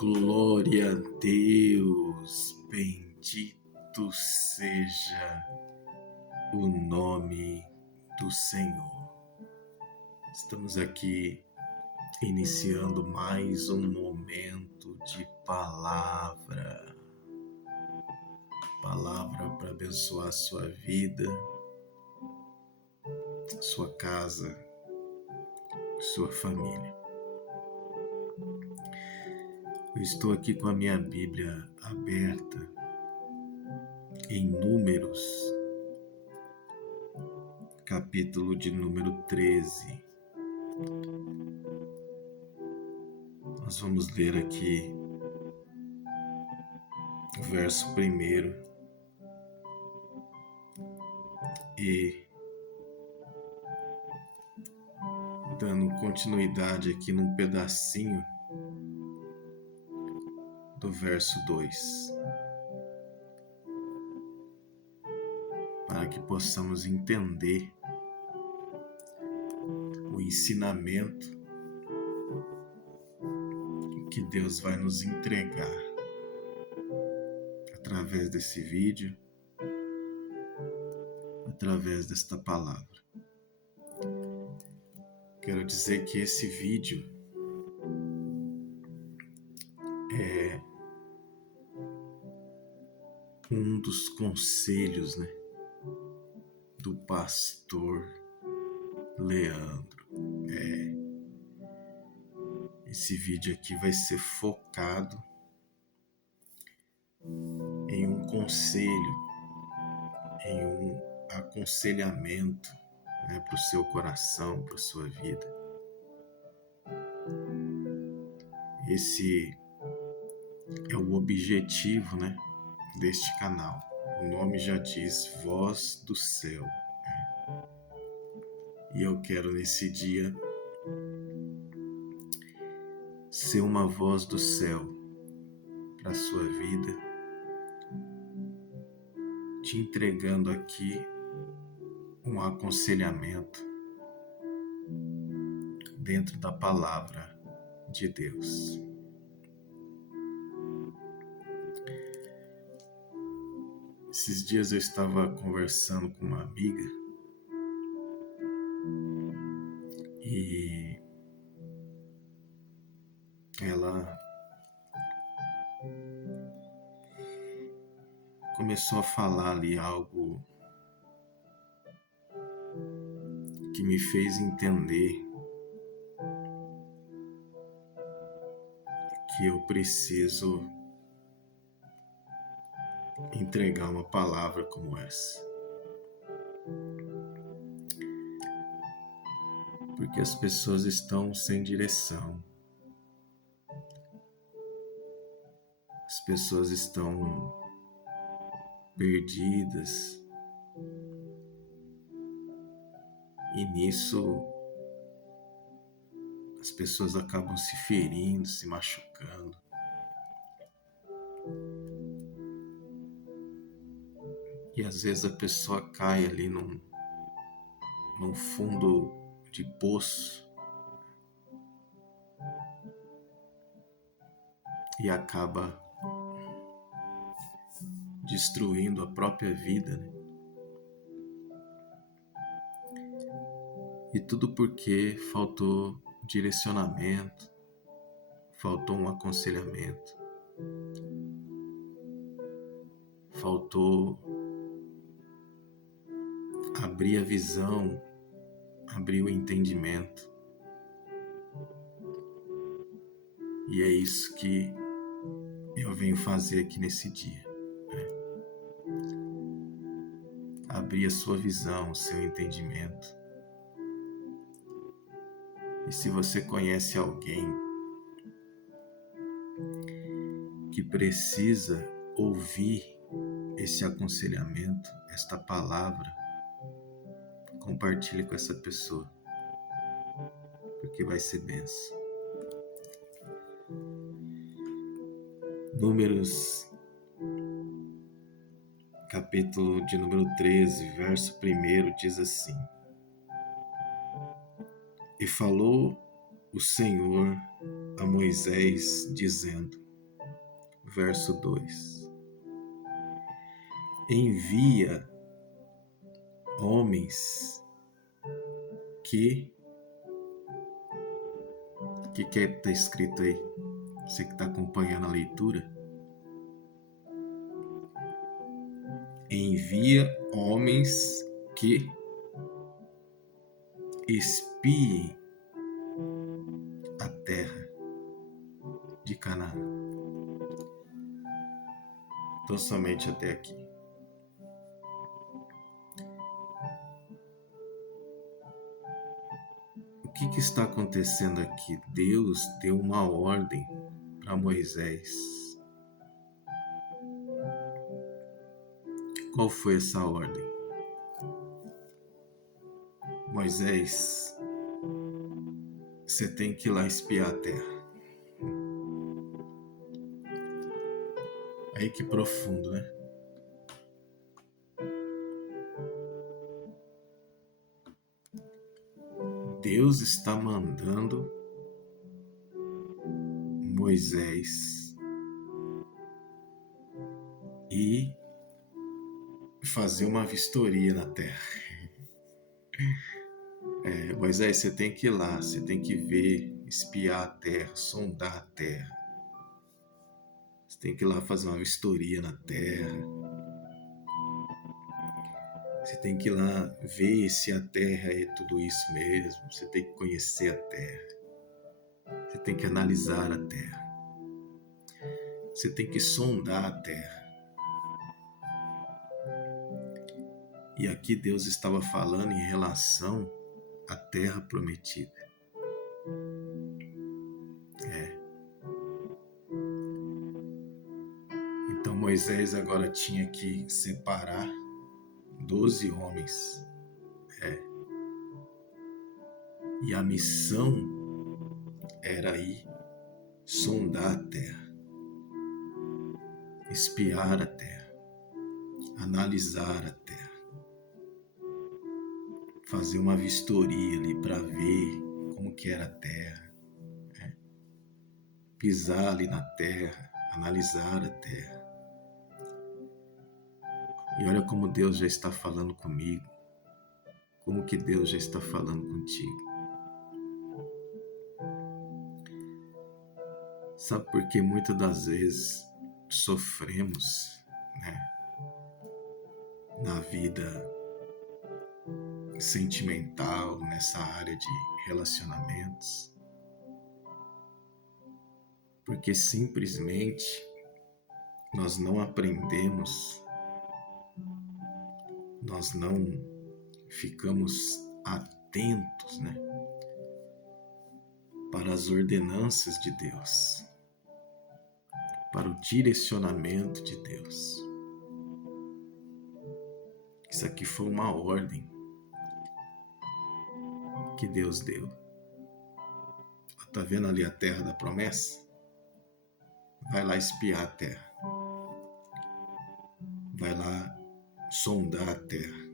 Glória a Deus, bendito seja o nome do Senhor. Estamos aqui iniciando mais um momento de palavra para abençoar a sua vida, sua casa, sua família. Eu estou aqui com a minha Bíblia aberta em Números, capítulo de número 13. Nós vamos ler aqui o verso 1 e dando continuidade aqui num pedacinho do verso 2, para que possamos entender o ensinamento que Deus vai nos entregar através desse vídeo, através desta palavra. Quero dizer que esse vídeo é um dos conselhos, do pastor Leandro. Esse vídeo aqui vai ser focado em um conselho, em um aconselhamento, para o seu coração, para a sua vida. Esse é o objetivo, deste canal. O nome já diz Voz do Céu. E eu quero nesse dia ser uma voz do céu para a sua vida, te entregando aqui um aconselhamento dentro da palavra de Deus. Esses dias eu estava conversando com uma amiga e ela começou a falar ali algo que me fez entender que eu preciso entregar uma palavra como essa. Porque as pessoas estão sem direção. As pessoas estão perdidas. E nisso as pessoas acabam se ferindo, se machucando. E às vezes a pessoa cai ali num fundo de poço e acaba destruindo a própria vida, E tudo porque faltou direcionamento, faltou um aconselhamento, faltou abrir a visão, abrir o entendimento. E é isso que eu venho fazer aqui nesse dia. Abrir a sua visão, o seu entendimento. E se você conhece alguém que precisa ouvir esse aconselhamento, esta palavra, compartilhe com essa pessoa, porque vai ser bênção. Números, capítulo de número 13, verso 1, diz assim: E falou o Senhor a Moisés, dizendo: verso 2. Envia homens que está escrito aí? Você que está acompanhando a leitura. Envia homens que espiem a terra de Canaã. Então, somente até aqui. O que está acontecendo aqui? Deus deu uma ordem para Moisés. Qual foi essa ordem? Moisés, você tem que ir lá espiar a terra. Aí que profundo, né? Deus está mandando Moisés ir fazer uma vistoria na terra. Moisés, você tem que ir lá, você tem que ver, espiar a terra, sondar a terra. Você tem que ir lá fazer uma vistoria na terra. Você tem que ir lá ver se a terra é tudo isso mesmo. Você tem que conhecer a terra. Você tem que analisar a terra. Você tem que sondar a terra. E aqui Deus estava falando em relação à terra prometida. Então Moisés agora tinha que separar 12 homens. E a missão era ir sondar a terra, espiar a terra, analisar a terra, fazer uma vistoria ali para ver como que era a terra, pisar ali na terra, analisar a terra. E olha como Deus já está falando comigo, como que Deus já está falando contigo. Sabe por que muitas das vezes sofremos, na vida sentimental, nessa área de relacionamentos? Porque simplesmente nós não aprendemos, nós não ficamos atentos, para as ordenanças de Deus, para o direcionamento de Deus. Isso aqui foi uma ordem que Deus deu. Está vendo ali a terra da promessa? Vai lá espiar a terra. Vai lá sondar a terra.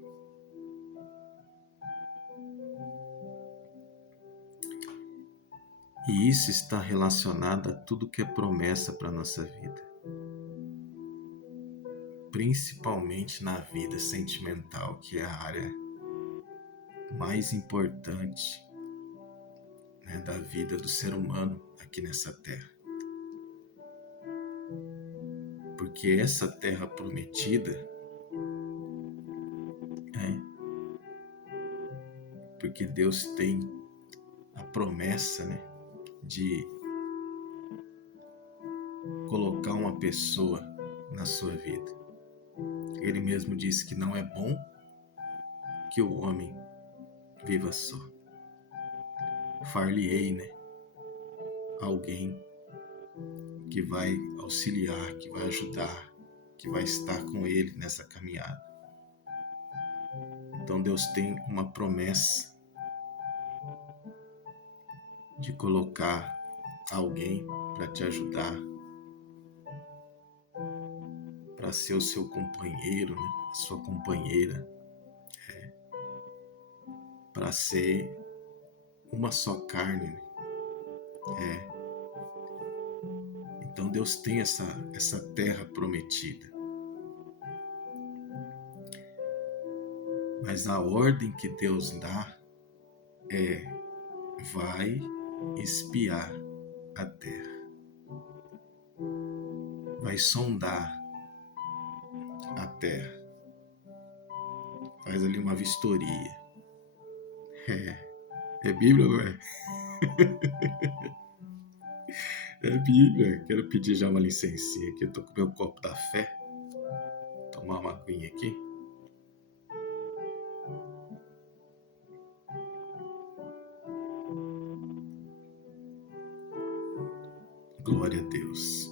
E isso está relacionado a tudo que é promessa para a nossa vida. Principalmente na vida sentimental, que é a área mais importante, da vida do ser humano aqui nessa terra. Porque essa terra prometida, porque Deus tem a promessa, de colocar uma pessoa na sua vida. Ele mesmo disse que não é bom que o homem viva só. Far-lhe-ei, alguém que vai auxiliar, que vai ajudar, que vai estar com ele nessa caminhada. Então Deus tem uma promessa de colocar alguém para te ajudar, para ser o seu companheiro, a sua companheira, para ser uma só carne. Então Deus tem essa terra prometida. Mas a ordem que Deus dá é: vai espiar a terra. Vai sondar a terra. Faz ali uma vistoria. É Bíblia, não é? É Bíblia. Quero pedir já uma licencinha aqui. Eu tô com meu copo da fé. Vou tomar uma aguinha aqui. Glória a Deus.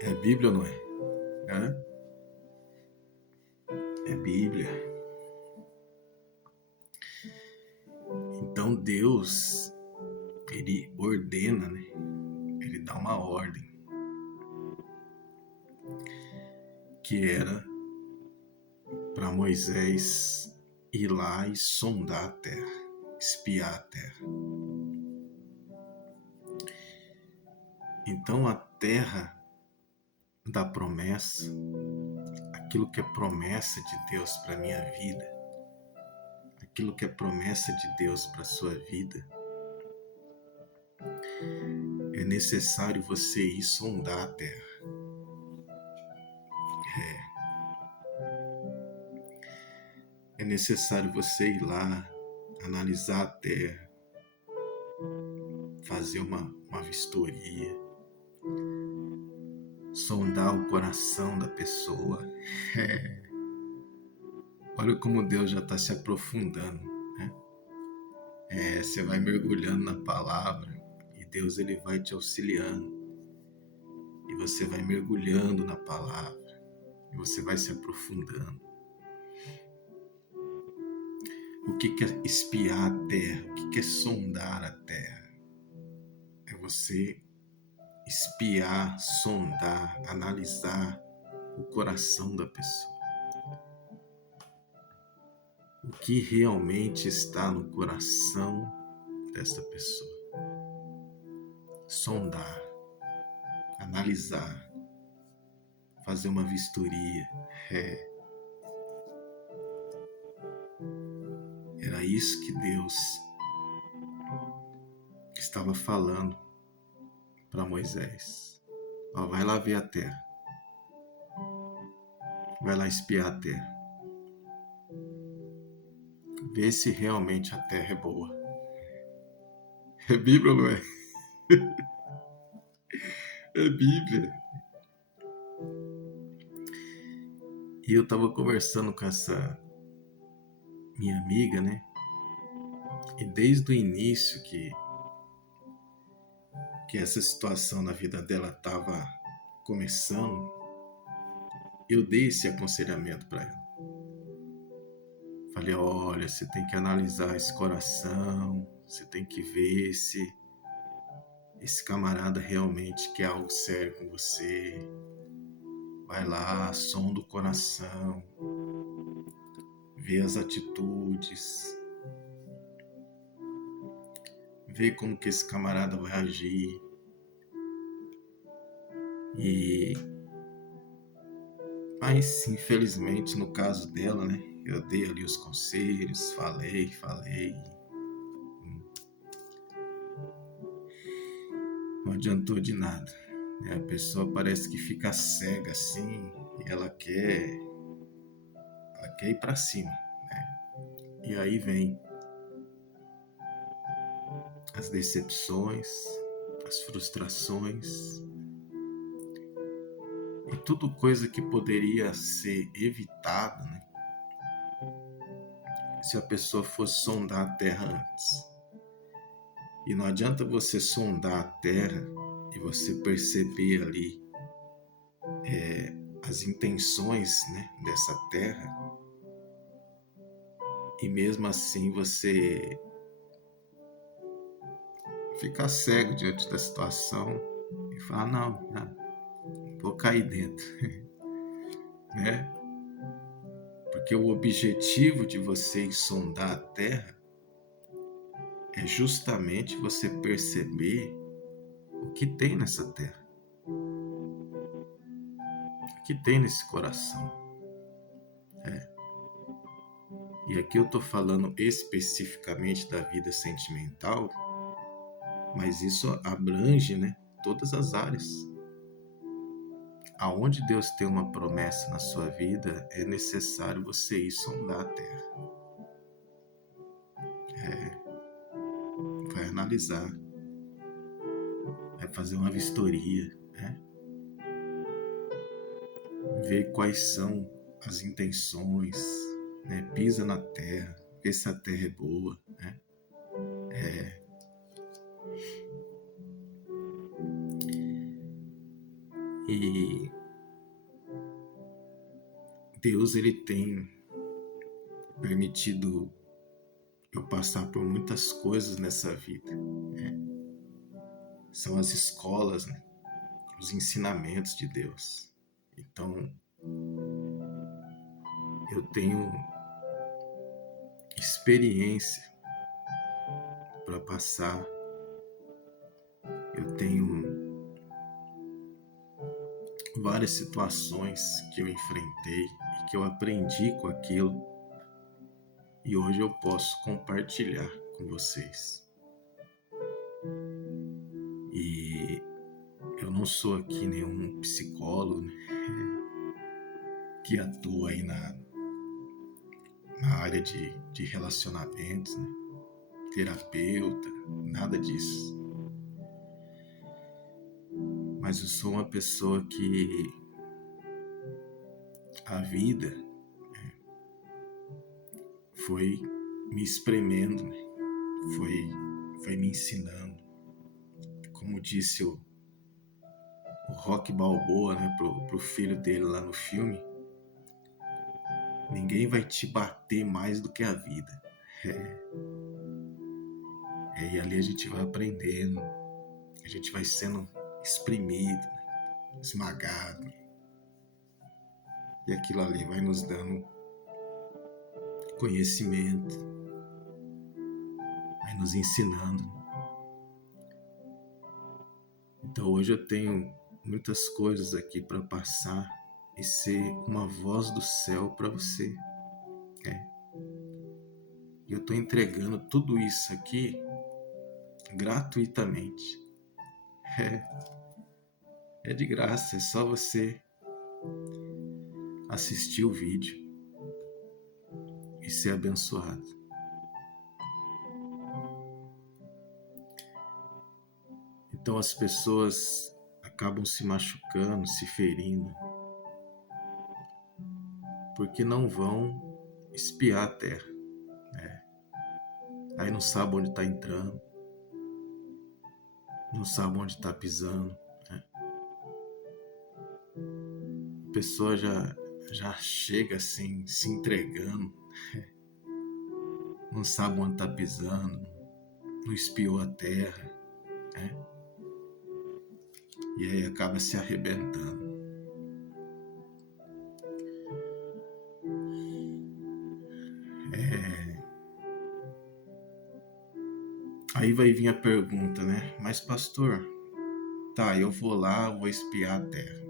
É Bíblia ou não é? É Bíblia. Então Deus, Ele ordena, né? Ele dá uma ordem, que era para Moisés ir lá e sondar a terra, espiar a terra. Então a terra da promessa, aquilo que é promessa de Deus para a minha vida, aquilo que é promessa de Deus para a sua vida, é necessário você ir sondar a terra. É necessário você ir lá, analisar a terra, fazer uma vistoria, sondar o coração da pessoa. Olha como Deus já está se aprofundando, né? Você vai mergulhando na palavra e Deus ele vai te auxiliando. E você vai mergulhando na palavra e você vai se aprofundando. O que é espiar a terra? O que é sondar a terra? É você espiar, sondar, analisar o coração da pessoa. O que realmente está no coração dessa pessoa. Sondar, analisar, fazer uma vistoria. Era isso que Deus estava falando para Moisés. Vai lá ver a terra. Vai lá espiar a terra. Vê se realmente a terra é boa. É Bíblia ou não é? É Bíblia. E eu estava conversando com essa minha amiga, né? E desde o início que essa situação na vida dela estava começando, eu dei esse aconselhamento para ela. Falei, olha, você tem que analisar esse coração, você tem que ver se esse camarada realmente quer algo sério com você. Vai lá, sonda o coração, vê as atitudes, vê como que esse camarada vai agir. Mas, infelizmente, no caso dela, né, eu dei ali os conselhos, falei. Não adiantou de nada. A pessoa parece que fica cega assim e ela quer ir para cima, né? E aí vem as decepções, as frustrações e tudo coisa que poderia ser evitada, né? Se a pessoa fosse sondar a terra antes. E não adianta você sondar a terra e você perceber ali as intenções, né, dessa terra, e mesmo assim você ficar cego diante da situação e falar, não, vou cair dentro, né? Porque o objetivo de você sondar a terra é justamente você perceber o que tem nessa terra. que tem nesse coração. E aqui eu estou falando especificamente da vida sentimental, mas isso abrange, né, todas as áreas. Aonde Deus tem uma promessa na sua vida, é necessário você ir sondar a terra. Vai analisar, vai fazer uma vistoria, né? Ver quais são as intenções, né? Pisa na terra, vê se a terra é boa, né? E Deus, ele tem permitido eu passar por muitas coisas nessa vida, né? São as escolas, né? Os ensinamentos de Deus. Então, eu tenho experiência para passar, eu tenho várias situações que eu enfrentei e que eu aprendi com aquilo, e hoje eu posso compartilhar com vocês. E eu não sou aqui nenhum psicólogo, né, que atua aí na área de relacionamentos, né, terapeuta, nada disso. Mas eu sou uma pessoa que a vida foi me espremendo, né, foi me ensinando. Como disse o Rocky Balboa, né, pro filho dele lá no filme, ninguém vai te bater mais do que a vida. E ali a gente vai aprendendo, a gente vai sendo exprimido, esmagado. E aquilo ali vai nos dando conhecimento, vai nos ensinando. Então hoje eu tenho muitas coisas aqui para passar e ser uma voz do céu para você. E eu estou entregando tudo isso aqui gratuitamente. É de graça, é só você assistir o vídeo e ser abençoado. Então as pessoas acabam se machucando, se ferindo, porque não vão espiar a terra. Aí não sabe onde está entrando, não sabe onde está pisando. A pessoa já chega assim, se entregando, não sabe onde está pisando, não espiou a terra, e aí acaba se arrebentando. Aí vai vir a pergunta, né? Mas pastor, tá, eu vou lá, vou espiar a terra.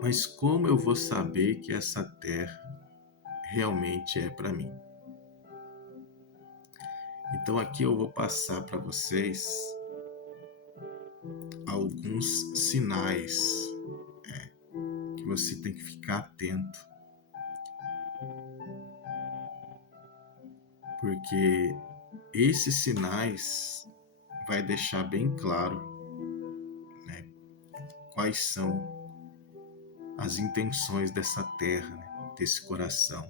Mas como eu vou saber que essa terra realmente é para mim? Então aqui eu vou passar para vocês alguns sinais que você tem que ficar atento. Porque esses sinais vai deixar bem claro, né, quais são as intenções dessa terra, né, desse coração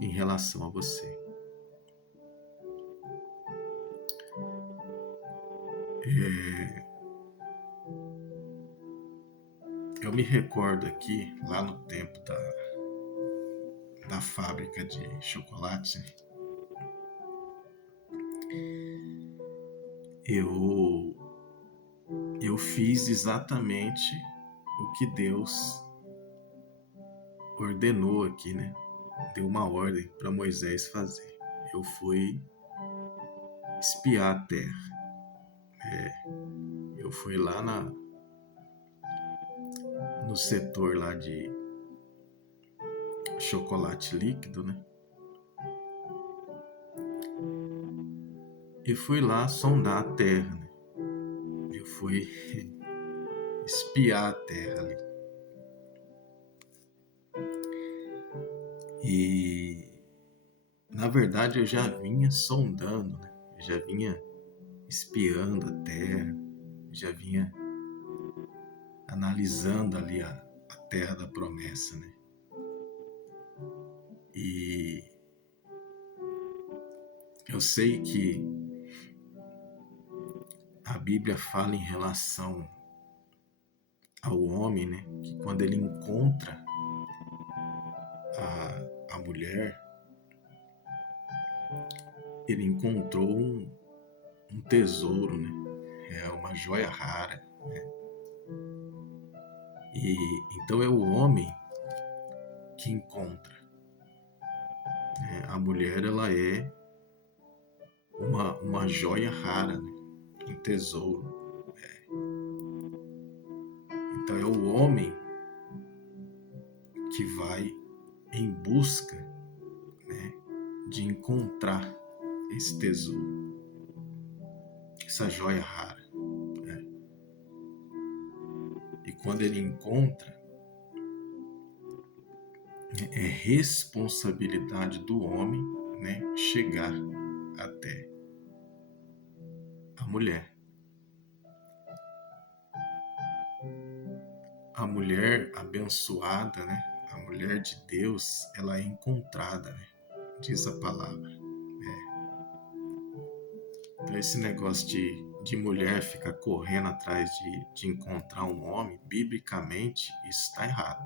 em relação a você. Eu me recordo aqui, lá no tempo da fábrica de chocolate, eu fiz exatamente o que Deus ordenou aqui, né? Deu uma ordem para Moisés fazer. Eu fui espiar a terra. Eu fui lá no setor lá de chocolate líquido, né? E fui lá sondar a terra, né? Eu fui espiar a terra ali. E, na verdade, eu já vinha sondando, né? Eu já vinha espiando a terra, já vinha analisando ali a terra da promessa, né? E eu sei que a Bíblia fala em relação ao homem, né? Que quando ele encontra a mulher, ele encontrou um tesouro, né? É uma joia rara, né? E então é o homem que encontra, né? A mulher, ela é uma joia rara, né? Um tesouro. Então é o homem que vai em busca, né, de encontrar esse tesouro, essa joia rara, né? E quando ele encontra, é responsabilidade do homem, né, chegar até a mulher. A mulher abençoada, né, a mulher de Deus, ela é encontrada, né, diz a palavra. Então esse negócio de mulher ficar correndo atrás de encontrar um homem, biblicamente, isso está errado.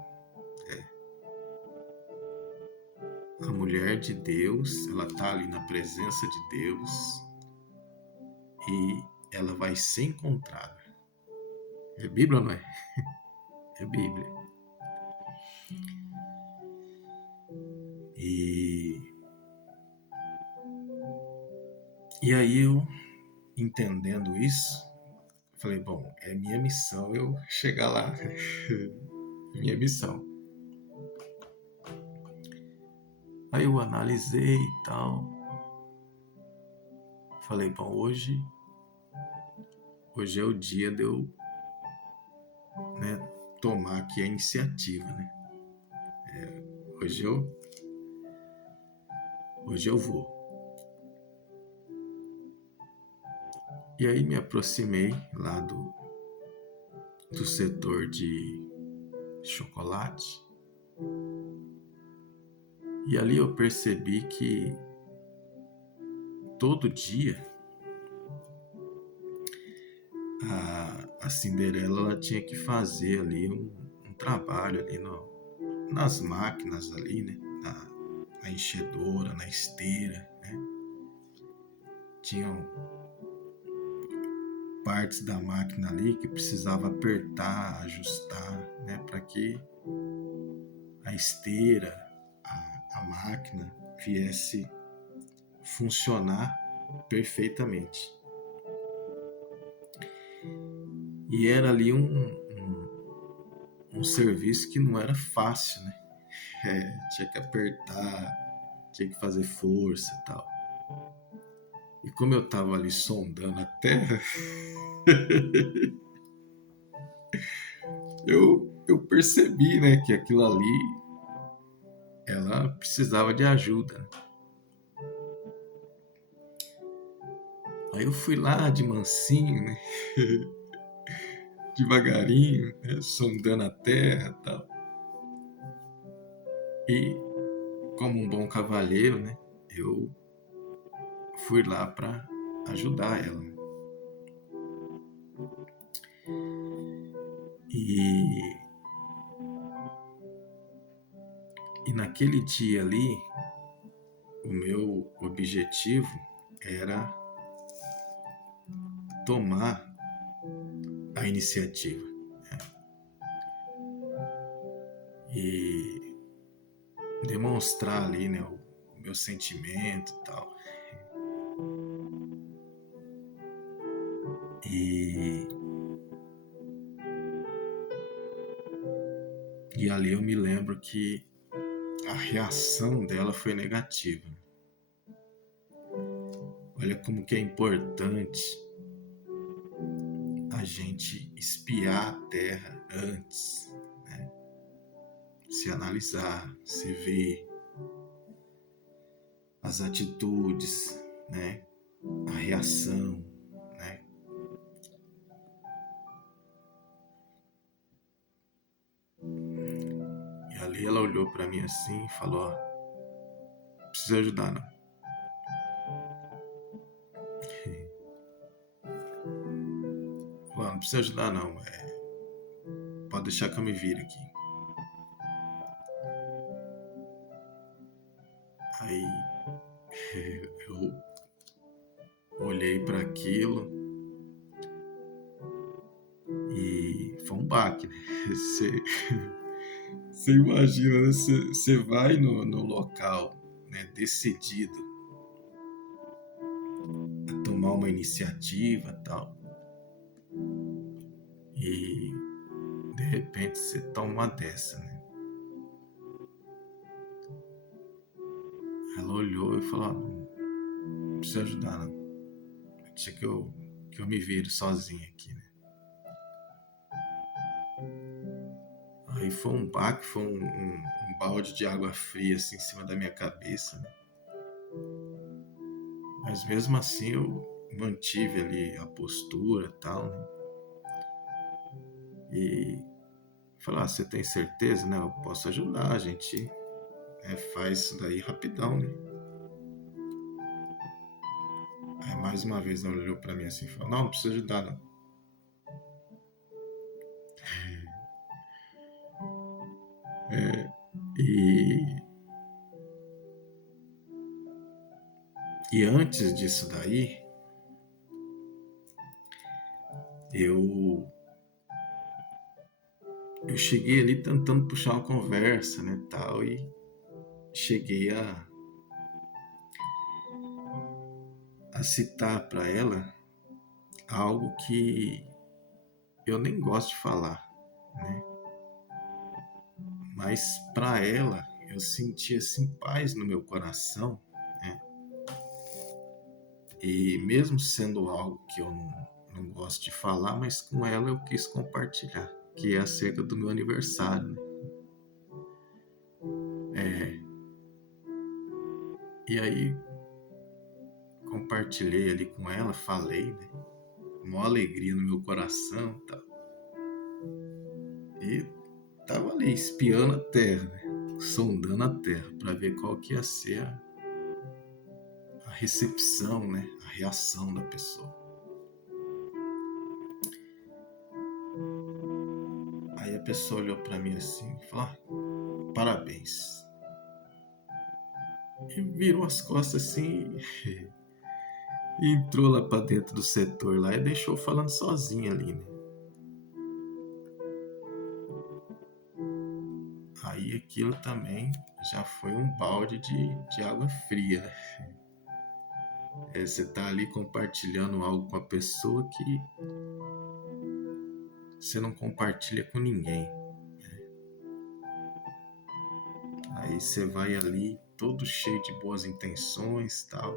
A mulher de Deus, ela está ali na presença de Deus e ela vai ser encontrada. É Bíblia ou não é? É Bíblia. E aí eu, entendendo isso, falei, bom, é minha missão eu chegar lá. Minha missão. Aí eu analisei e tal. Falei, bom, hoje é o dia de eu, né, tomar aqui a iniciativa, né? Hoje eu vou. E aí me aproximei lá do setor de chocolate. E ali eu percebi que todo dia a Cinderela, ela tinha que fazer ali um trabalho ali nas máquinas ali, né? Na enchedora, na esteira, né? Tinham partes da máquina ali que precisava apertar, ajustar, né? Para que a esteira, a máquina viesse funcionar perfeitamente. E era ali um serviço que não era fácil, né? Tinha que apertar, tinha que fazer força e tal. E como eu estava ali sondando a terra, eu percebi, né, que aquilo ali, ela precisava de ajuda. Aí eu fui lá de mansinho, né? Devagarinho, né? Sondando a terra e tal. E, como um bom cavalheiro, né? Eu fui lá para ajudar ela. E naquele dia ali, o meu objetivo era tomar a iniciativa, né? E demonstrar ali, né, o meu sentimento e tal. E ali eu me lembro que a reação dela foi negativa. Olha como que é importante a gente espiar a terra antes, né? Se analisar, se ver as atitudes, né? A reação, né? E ali ela olhou para mim assim e falou: ó, não precisa ajudar não. Falou, não precisa ajudar não, pode deixar que eu me vire aqui. Aí eu olhei para aquilo e foi um baque, né? Você imagina, né? Você vai no local, né, decidido a tomar uma iniciativa e tal, e de repente você toma uma dessa, né? Ela olhou e falou: não precisa ajudar não, deixa que eu me viro sozinha aqui, né? Aí foi um baque, foi um balde de água fria assim em cima da minha cabeça, né? Mas mesmo assim eu mantive ali a postura e tal, né? E falei: você tem certeza, né? Eu posso ajudar, a gente faz isso daí rapidão, né? Aí mais uma vez ela olhou pra mim assim e falou: não precisa ajudar não. E, e antes disso daí, eu cheguei ali tentando puxar uma conversa, né, tal, e cheguei a citar para ela algo que eu nem gosto de falar, né? Mas para ela eu sentia assim paz no meu coração, né? E mesmo sendo algo que eu não gosto de falar, mas com ela eu quis compartilhar, que é acerca do meu aniversário, né? E aí compartilhei ali com ela, falei, né? Uma alegria no meu coração, tá? E tava ali espiando a terra, né? Sondando a terra para ver qual que ia ser a recepção, né? A reação da pessoa. Aí a pessoa olhou para mim assim e falou: parabéns. E virou as costas assim e entrou lá para dentro do setor lá e deixou falando sozinha ali, né? Aí aquilo também já foi um balde de água fria, né? Você tá ali compartilhando algo com a pessoa que você não compartilha com ninguém. Aí você vai ali todo cheio de boas intenções, tal.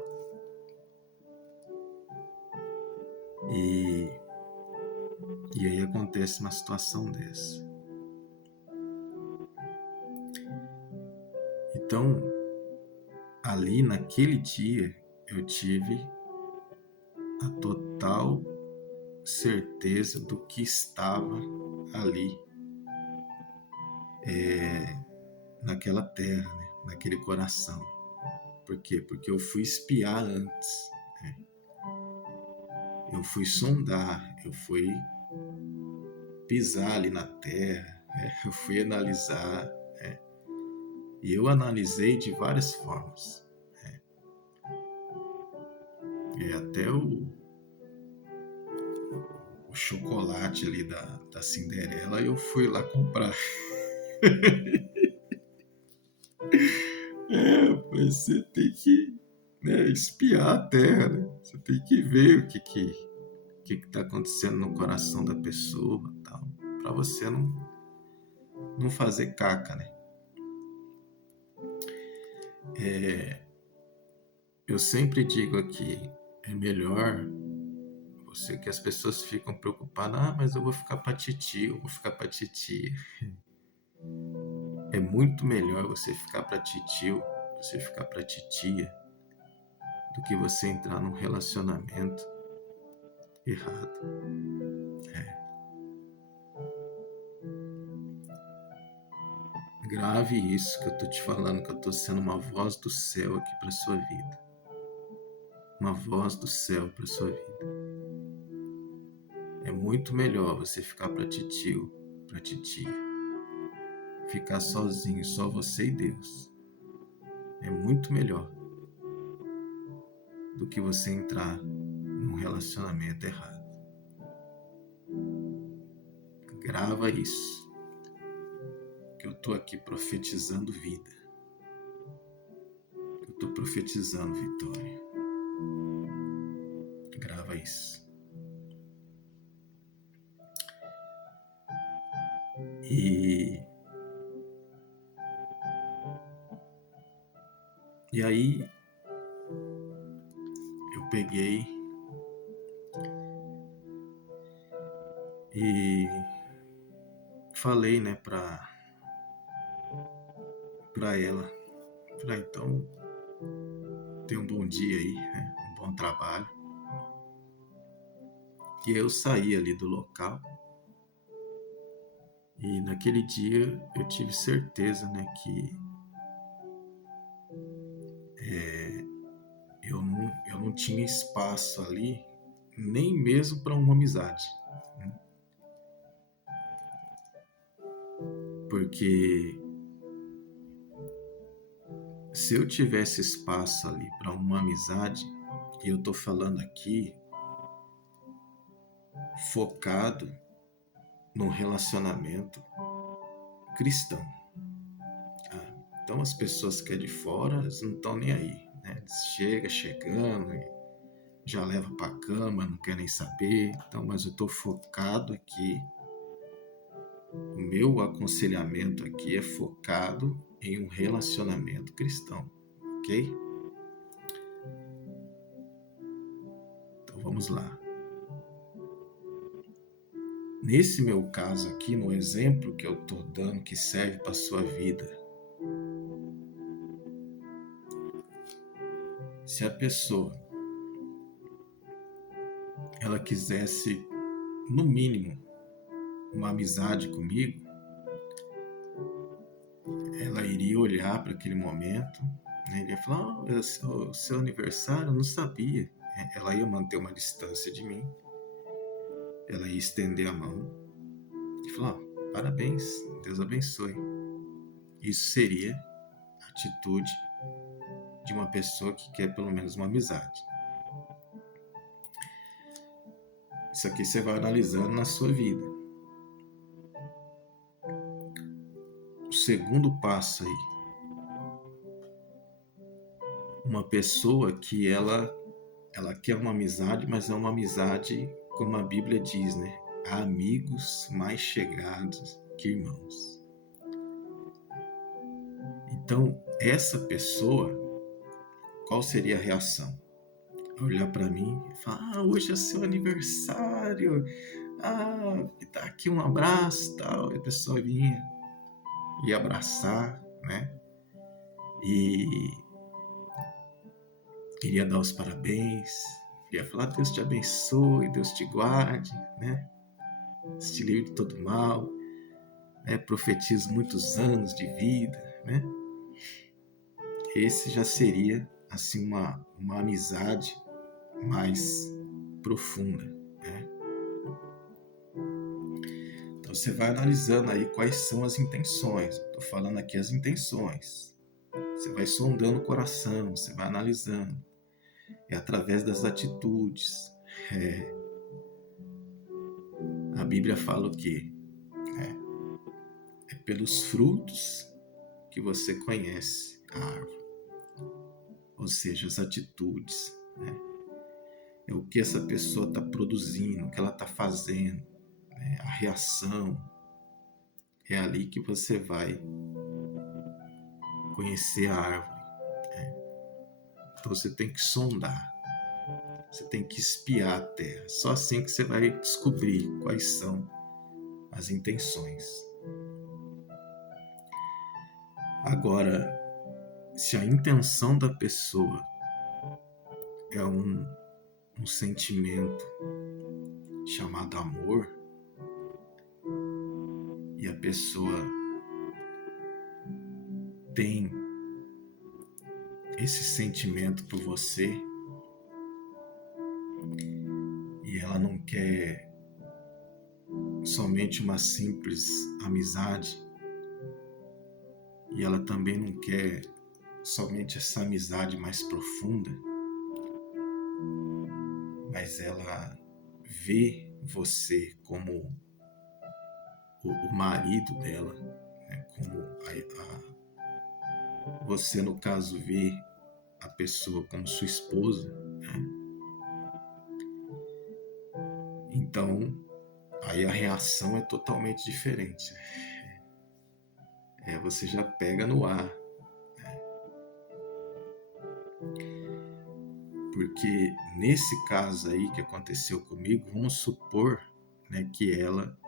E aí acontece uma situação dessa. Então, ali naquele dia, eu tive a total certeza do que estava ali, naquela terra, né? Naquele coração. Por quê? Porque eu fui espiar antes, né? Eu fui sondar, eu fui pisar ali na terra, né? Eu fui analisar, né? E eu analisei de várias formas. Até o chocolate ali da Cinderela eu fui lá comprar. Mas você tem que, né, espiar a terra, né? Você tem que ver o que está acontecendo no coração da pessoa, tal, para você não fazer caca, né? Eu sempre digo aqui, é melhor você que as pessoas ficam preocupadas, mas eu vou ficar pra titia, eu vou ficar pra titia. É muito melhor você ficar pra titio, você ficar pra titia, do que você entrar num relacionamento errado. Grave isso que eu tô te falando, que eu tô sendo uma voz do céu aqui pra sua vida. Uma voz do céu pra sua vida. É muito melhor você ficar pra titio, pra titia. Ficar sozinho, só você e Deus. É muito melhor do que você entrar num relacionamento errado. Grava isso, que eu tô aqui profetizando vida. Eu tô profetizando vitória. Grava isso. E aí eu peguei e falei, né, pra ela. Falei, então, tenha um bom dia aí, né, um bom trabalho. E eu saí ali do local. E naquele dia eu tive certeza, né, que eu não tinha espaço ali, nem mesmo para uma amizade. Né? Porque se eu tivesse espaço ali para uma amizade, e eu tô falando aqui focado no relacionamento cristão. Então as pessoas que é de fora, elas não estão nem aí. Né? Chegando e já leva para a cama, não quer nem saber. Então, mas eu estou focado aqui. O meu aconselhamento aqui é focado em um relacionamento cristão, ok? Então vamos lá. Nesse meu caso aqui, no exemplo que eu estou dando que serve para a sua vida, se a pessoa ela quisesse, no mínimo, uma amizade comigo, ela iria olhar para aquele momento, né, iria falar, é seu aniversário, eu não sabia. Ela ia manter uma distância de mim, ela ia estender a mão e falar, parabéns, Deus abençoe. Isso seria a atitude de uma pessoa que quer pelo menos uma amizade. Isso aqui você vai analisando na sua vida. O segundo passo aí, uma pessoa que ela quer uma amizade, mas é uma amizade, como a Bíblia diz, né? Há amigos mais chegados que irmãos. Então, essa pessoa, qual seria a reação? Olhar para mim e falar, hoje é seu aniversário, me dá aqui um abraço, tal. E a pessoa ia abraçar, né? E queria dar os parabéns, queria falar, Deus te abençoe, Deus te guarde, né? Deus te livre de todo mal, né? Profetizo muitos anos de vida, né? Esse já seria, assim, uma amizade mais profunda, né? Então você vai analisando aí quais são as intenções. Estou falando aqui as intenções. Você vai sondando o coração, você vai analisando. É através das atitudes. A Bíblia fala o quê? É pelos frutos que você conhece a árvore. Ou seja, as atitudes. Né? É o que essa pessoa está produzindo, o que ela está fazendo, né? A reação. é ali que você vai conhecer a árvore. Então você tem que sondar, você tem que espiar a terra. Só assim que você vai descobrir quais são as intenções. Agora, se a intenção da pessoa é um sentimento chamado amor, e a pessoa tem esse sentimento por você, e ela não quer somente uma simples amizade, e ela também não quer somente essa amizade mais profunda, mas ela vê você como o marido dela, né? Como você, no caso, vê a pessoa como sua esposa, né? Então, aí a reação é totalmente diferente. Você já pega no ar. Porque nesse caso aí que aconteceu comigo, vamos supor, né, que ela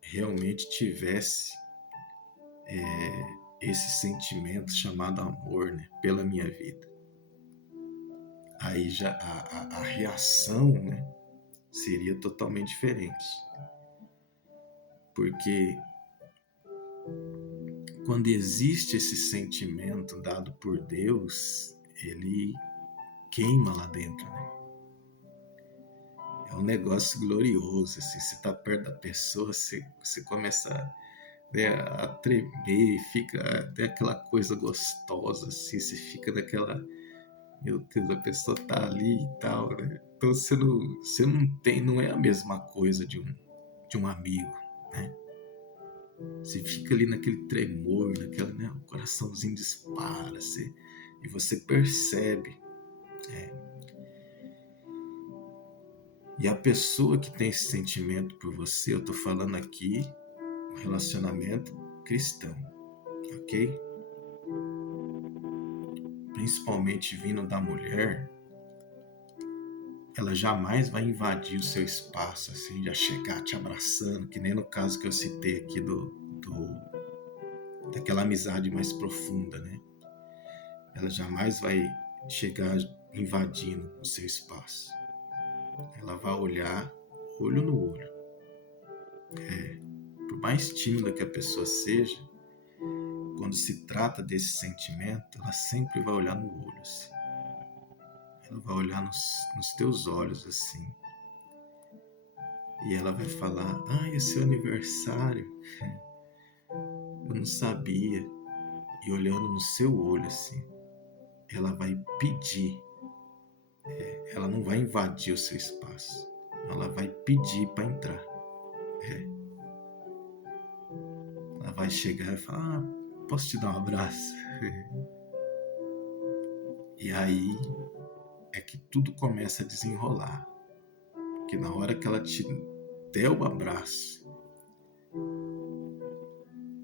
realmente tivesse esse sentimento chamado amor, né, pela minha vida. Aí já a reação, né, seria totalmente diferente. Porque quando existe esse sentimento dado por Deus, ele queima lá dentro, né? É um negócio glorioso, assim, você tá perto da pessoa, você começa, né, a tremer, fica até aquela coisa gostosa, assim, você fica naquela, meu Deus, a pessoa tá ali e tal, né? Então você não tem, não é a mesma coisa de um amigo, né? Você fica ali naquele tremor, naquela, né, o coraçãozinho dispara, e você percebe. E a pessoa que tem esse sentimento por você, eu estou falando aqui, um relacionamento cristão, ok? Principalmente vindo da mulher, ela jamais vai invadir o seu espaço, assim, já chegar te abraçando, que nem no caso que eu citei aqui daquela amizade mais profunda, né? Ela jamais vai chegar invadindo o seu espaço. Ela vai olhar olho no olho. Por mais tímida que a pessoa seja, quando se trata desse sentimento, ela sempre vai olhar no olho, assim. Ela vai olhar nos teus olhos, assim. E ela vai falar, é seu aniversário. Eu não sabia. E olhando no seu olho, assim, ela vai pedir. Ela não vai invadir o seu espaço. Ela vai pedir para entrar. Ela vai chegar e falar, posso te dar um abraço? E aí é que tudo começa a desenrolar. Porque na hora que ela te der o abraço,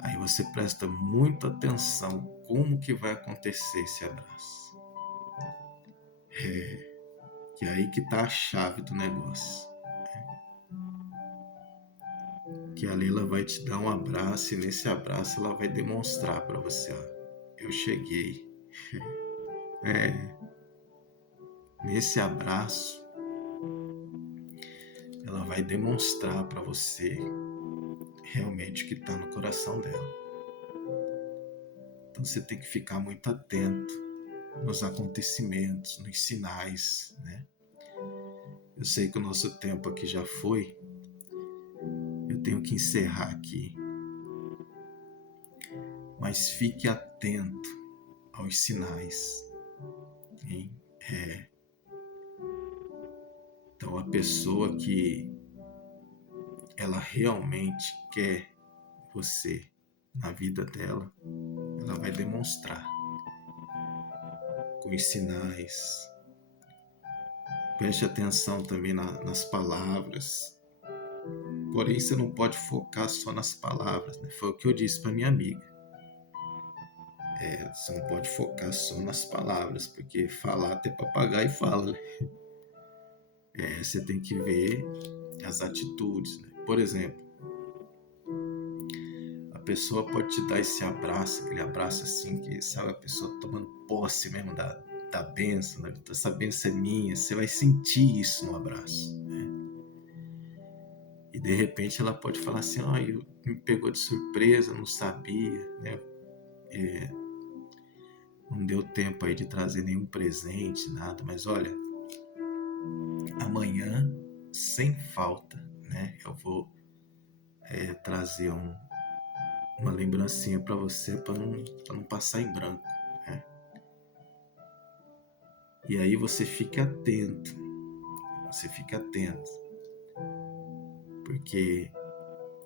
aí você presta muita atenção como que vai acontecer esse abraço. Que é aí que tá a chave do negócio. Que a Leila vai te dar um abraço e nesse abraço ela vai demonstrar para você, eu cheguei. Nesse abraço ela vai demonstrar para você realmente o que está no coração dela. Então você tem que ficar muito atento nos acontecimentos, nos sinais, né? Eu sei que o nosso tempo aqui já foi. Eu tenho que encerrar aqui. Mas fique atento aos sinais. Hein? Então a pessoa que ela realmente quer você na vida dela, ela vai demonstrar com os sinais. Preste atenção também nas palavras, Porém, você não pode focar só nas palavras, né? Foi o que eu disse para minha amiga. Você não pode focar só nas palavras, porque falar até papagaio fala, né? Você tem que ver as atitudes, né? Por exemplo, a pessoa pode te dar esse abraço, aquele abraço assim, que sabe, a pessoa tomando posse mesmo da bênção, né? Essa bênção é minha, você vai sentir isso no abraço, né? E de repente ela pode falar assim, me pegou de surpresa, não sabia, né? Não deu tempo aí de trazer nenhum presente, nada, mas olha, amanhã, sem falta, né? Eu vou trazer uma lembrancinha para você, para não passar em branco, né? E aí você fica atento, porque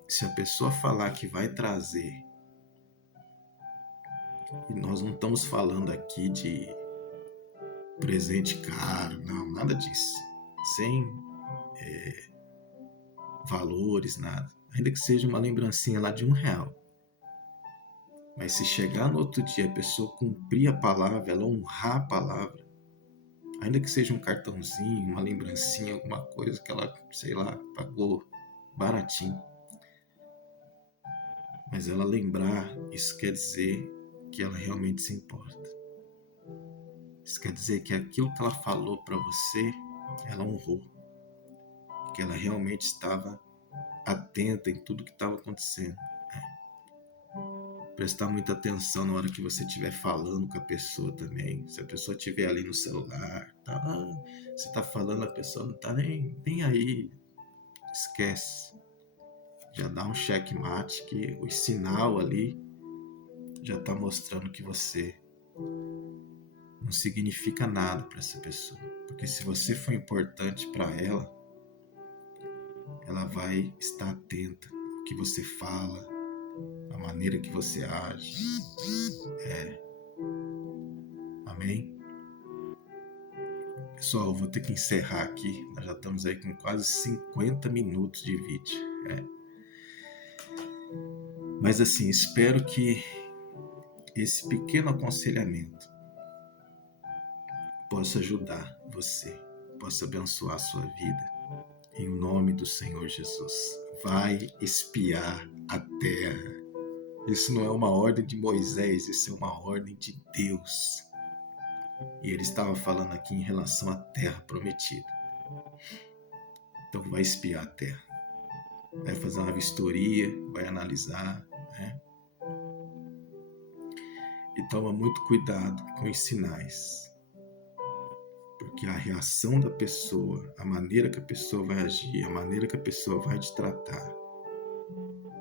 se a pessoa falar que vai trazer, e nós não estamos falando aqui de presente caro, não, nada disso, sem valores, nada, ainda que seja uma lembrancinha lá de R$1. Mas se chegar no outro dia a pessoa cumprir a palavra, ela honrar a palavra, ainda que seja um cartãozinho, uma lembrancinha, alguma coisa que ela, sei lá, pagou baratinho, mas ela lembrar, isso quer dizer que ela realmente se importa. Isso quer dizer que aquilo que ela falou para você, ela honrou, que ela realmente estava atenta em tudo que estava acontecendo. Prestar muita atenção na hora que você estiver falando com a pessoa também. Se a pessoa estiver ali no celular, você está falando, a pessoa não está nem aí. Esquece. Já dá um checkmate que o sinal ali já está mostrando que você não significa nada para essa pessoa. Porque se você for importante para ela, ela vai estar atenta ao que você fala, a maneira que você age. Amém? Pessoal, eu vou ter que encerrar aqui. Nós já estamos aí com quase 50 minutos de vídeo. Mas assim, espero que esse pequeno aconselhamento possa ajudar você, possa abençoar a sua vida. Em nome do Senhor Jesus. Vai espiar a terra. Isso não é uma ordem de Moisés, isso é uma ordem de Deus. E ele estava falando aqui em relação à terra prometida. Então vai espiar a terra. Vai fazer uma vistoria, vai analisar, né? E toma muito cuidado com os sinais. Porque a reação da pessoa, a maneira que a pessoa vai agir, a maneira que a pessoa vai te tratar,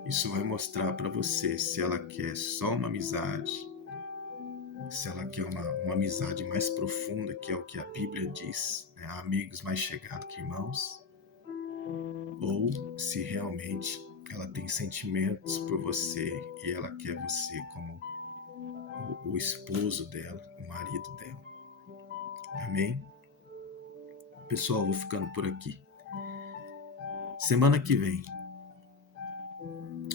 isso vai mostrar para você se ela quer só uma amizade, se ela quer uma amizade mais profunda, que é o que a Bíblia diz, né? Amigos mais chegados que irmãos, ou se realmente ela tem sentimentos por você e ela quer você como o esposo dela, o marido dela. Amém? Pessoal, vou ficando por aqui. Semana que vem,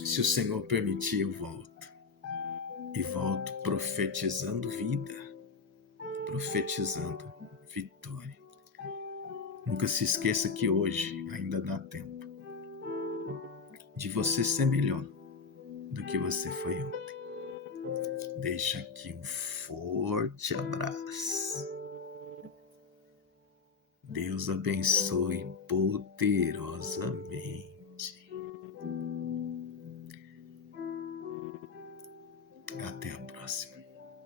se o Senhor permitir, eu volto. E volto profetizando vida, profetizando vitória. Nunca se esqueça que hoje ainda dá tempo de você ser melhor do que você foi ontem. Deixa aqui um forte abraço. Deus abençoe poderosamente. Até a próxima.